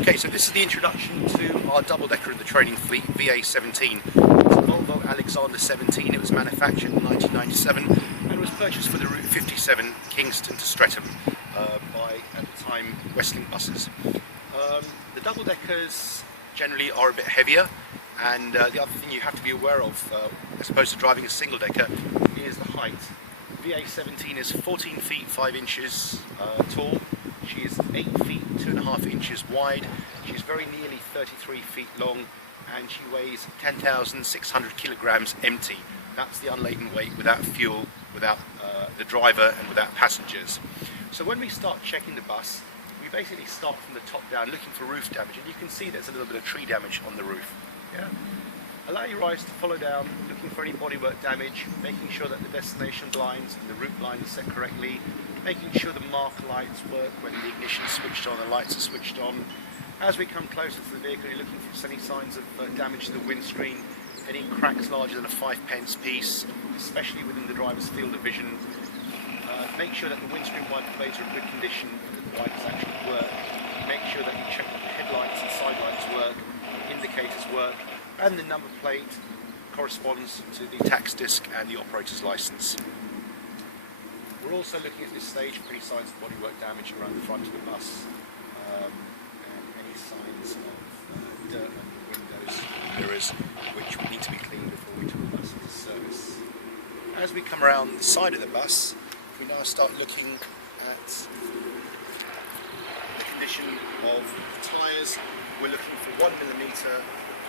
Okay, so this is the introduction to our double-decker in the training fleet, VA17. It's a Volvo Alexander 17. It was manufactured in 1997 and was purchased for the Route 57 Kingston to Streatham by, at the time, Westlink buses. The double-deckers generally are a bit heavier, and the other thing you have to be aware of, as opposed to driving a single-decker, is the height. VA17 is 14 feet 5 inches tall. She is 8 feet 2.5 inches wide. She's very nearly 33 feet long, and she weighs 10,600 kilograms empty. That's the unladen weight without fuel, without the driver, and without passengers. So when we start checking the bus, we basically start from the top down, looking for roof damage, and you can see there's a little bit of tree damage on the roof. Yeah? Allow your eyes to follow down, looking for any bodywork damage, making sure that the destination blinds and the route line is set correctly, making sure the marker lights work when the ignition is switched on, the lights are switched on. As we come closer to the vehicle, you're looking for any signs of damage to the windscreen, any cracks larger than a 5-pence piece, especially within the driver's field of vision. Make sure that the windscreen wiper blades are in good condition, that the wipers actually work. Make sure that you check that the headlights and side lights work, indicators work, and the number plate corresponds to the tax disc and the operator's license. We're also looking at this stage for any signs of bodywork damage around the front of the bus, and any signs of dirt on the windows and mirrors, which would need to be cleaned before we took the bus into service. As we come around the side of the bus, we now start looking at the condition of the tyres. We're looking for 1mm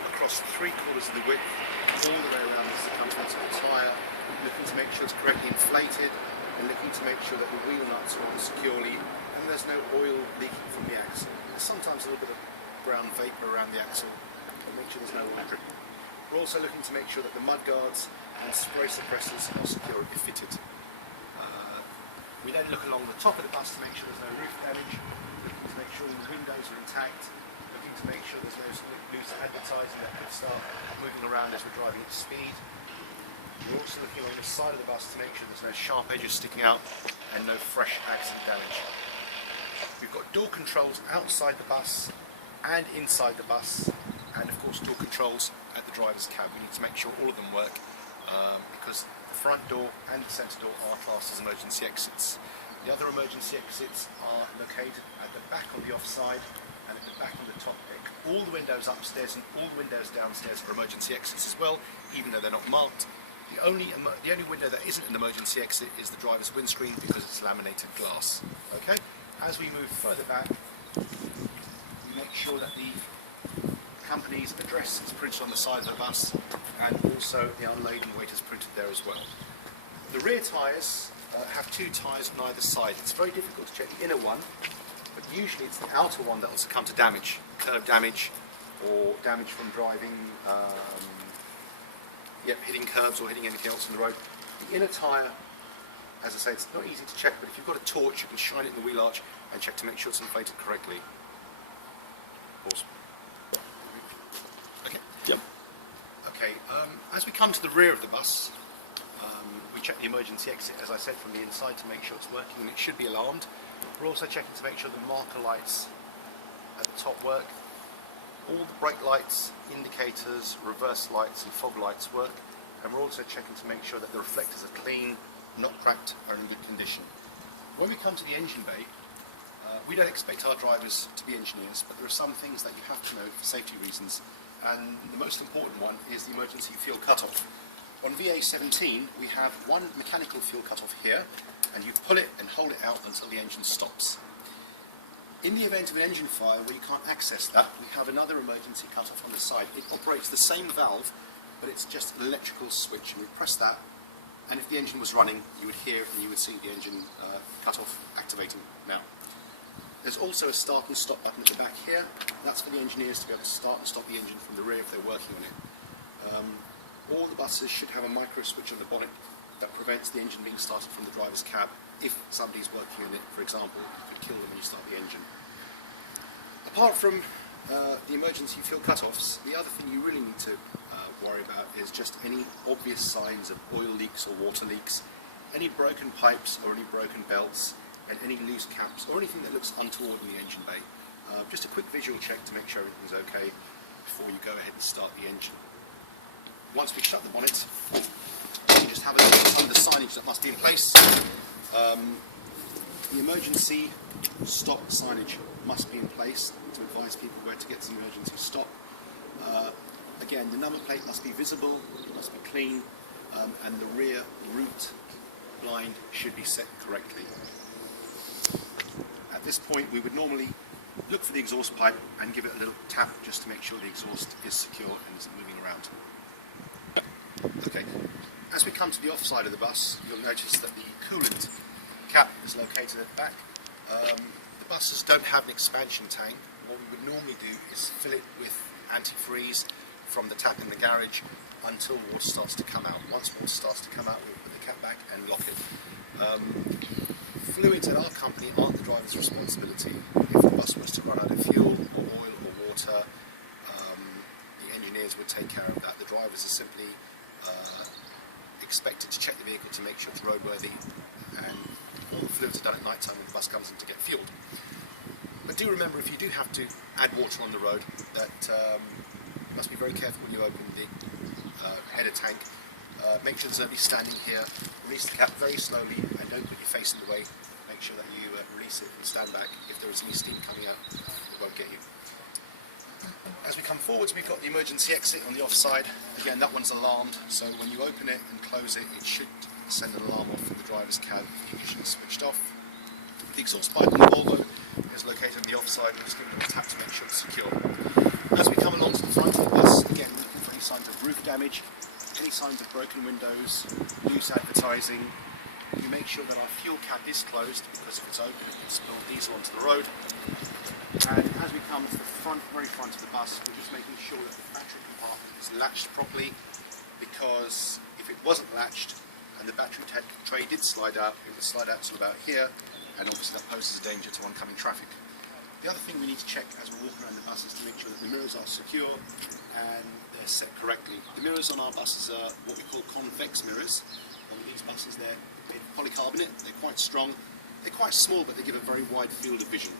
across 3/4 of the width, all the way around the circumference of the tyre, looking to make sure it's correctly inflated, and looking to make sure that the wheel nuts are on securely and there's no oil leaking from the axle. There's sometimes a little bit of brown vapour around the axle, but make sure there's no oil dripping. We're also looking to make sure that the mudguards and spray suppressors are securely fitted. We then look along the top of the bus to make sure there's no roof damage, looking to make sure the windows are intact, looking to make sure there's no loose advertising that could start moving around as we're driving at speed. We're also looking along the side of the bus to make sure there's no sharp edges sticking out and no fresh accident damage. We've got door controls outside the bus and inside the bus, and of course door controls at the driver's cab. We need to make sure all of them work, because the front door and the centre door are classed as emergency exits. The other emergency exits are located at the back of the offside and at the back of the top deck. All the windows upstairs and all the windows downstairs are emergency exits as well, even though they're not marked. The only window that isn't an emergency exit is the driver's windscreen, because it's laminated glass. Okay? As we move further back, we make sure that the company's address is printed on the side of the bus, and also the unladen weight is printed there as well. The rear tyres have 2 tyres on either side. It's very difficult to check the inner one, but usually it's the outer one that will succumb to damage, curb damage, or damage from driving, hitting curbs or hitting anything else on the road. The inner tyre, as I say, it's not easy to check, but if you've got a torch, you can shine it in the wheel arch and check to make sure it's inflated correctly. Pause. Okay. Yep. Okay. As we come to the rear of the bus, we check the emergency exit, as I said, from the inside to make sure it's working, and it should be alarmed. We're also checking to make sure the marker lights at the top work. All the brake lights, indicators, reverse lights and fog lights work, and we're also checking to make sure that the reflectors are clean, not cracked, are in good condition. When we come to the engine bay, we don't expect our drivers to be engineers, but there are some things that you have to know for safety reasons, and the most important one is the emergency fuel cutoff. On VA17 we have one mechanical fuel cutoff here, and you pull it and hold it out until the engine stops. In the event of an engine fire where you can't access that, we have another emergency cutoff on the side. It operates the same valve, but it's just an electrical switch, and we press that, and if the engine was running, you would hear and you would see the engine cutoff activating now. There's also a start and stop button at the back here. That's for the engineers to be able to start and stop the engine from the rear if they're working on it. All the buses should have a micro switch on the bonnet that prevents the engine being started from the driver's cab. If somebody's working on it, for example, you could kill them when you start the engine. Apart from the emergency fuel cutoffs, the other thing you really need to worry about is just any obvious signs of oil leaks or water leaks, any broken pipes or any broken belts, and any loose caps or anything that looks untoward in the engine bay. Just a quick visual check to make sure everything's okay before you go ahead and start the engine. Once we shut the bonnet, you just have a look at some of the signage that must be in place. The emergency stop signage must be in place to advise people where to get to the emergency stop. Again, the number plate must be visible, it must be clean, and the rear route blind should be set correctly. At this point, we would normally look for the exhaust pipe and give it a little tap just to make sure the exhaust is secure and isn't moving around. Okay, as we come to the off side of the bus, you'll notice that the coolant cap is located at the back. The buses don't have an expansion tank. What we would normally do is fill it with antifreeze from the tap in the garage until water starts to come out. Once water starts to come out, we'll put the cap back and lock it. Fluids at our company aren't the driver's responsibility. If the bus was to run out of fuel or oil or water, the engineers would take care of that. The drivers are simply expected to check the vehicle to make sure it's roadworthy, and all the fluids are done at night time when the bus comes in to get fueled. But do remember, if you do have to add water on the road, that you must be very careful when you open the header tank. Make sure there's nobody standing here. Release the cap very slowly and don't put your face in the way. Make sure that you release it and stand back. If there is any steam coming out, it won't get you. As we come forwards, we've got the emergency exit on the off side. Again, that one's alarmed, so when you open it and close it, it should send an alarm off in the driver's cab if the ignition is switched off. The exhaust pipe on the Volvo is located on the off side. We'll just give it a tap to make sure it's secure. As we come along to the front of the bus, again, looking for any signs of roof damage, any signs of broken windows, loose advertising. We make sure that our fuel cap is closed, because if it's open it can spill diesel onto the road. And as we come to the front, very front of the bus, we're just making sure that the battery compartment is latched properly, because if it wasn't latched and the battery tray did slide out, it would slide out to about here, and obviously that poses a danger to oncoming traffic. The other thing we need to check as we're walking around the bus is to make sure that the mirrors are secure and they're set correctly. The mirrors on our buses are what we call convex mirrors. On these buses they're made of polycarbonate, they're quite strong, they're quite small, but they give a very wide field of vision.